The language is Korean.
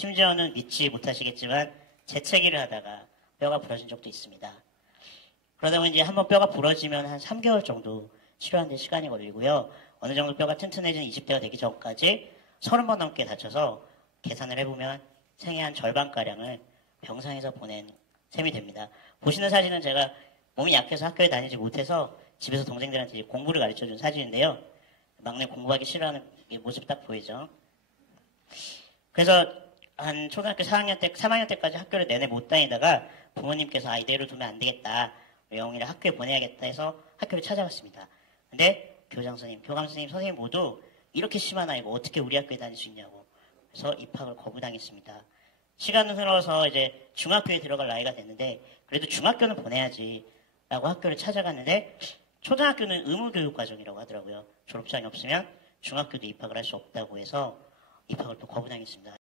심지어는 믿지 못하시겠지만 재채기를 하다가 뼈가 부러진 적도 있습니다. 그러다 보니 이제 한번 뼈가 부러지면 한 3개월 정도 치료하는 데 시간이 걸리고요. 어느 정도 뼈가 튼튼해진 20대가 되기 전까지 30번 넘게 다쳐서 계산을 해보면 생애 한 절반가량을 병상에서 보낸 셈이 됩니다. 보시는 사진은 제가 몸이 약해서 학교에 다니지 못해서 집에서 동생들한테 공부를 가르쳐준 사진인데요. 막내 공부하기 싫어하는 모습 딱 보이죠. 그래서 한 초등학교 3학년 때까지 학교를 내내 못 다니다가 부모님께서 이대로 두면 안 되겠다. 영웅이를 학교에 보내야겠다 해서 학교를 찾아갔습니다. 근데 교장 선생님, 교감 선생님, 선생님 모두 이렇게 심한 아이고 어떻게 우리 학교에 다닐 수 있냐고. 그래서 입학을 거부당했습니다. 시간은 흘러서 이제 중학교에 들어갈 나이가 됐는데 그래도 중학교는 보내야지 라고 학교를 찾아갔는데 초등학교는 의무교육 과정이라고 하더라고요. 졸업장이 없으면 중학교도 입학을 할 수 없다고 해서 입학을 또 거부당했습니다.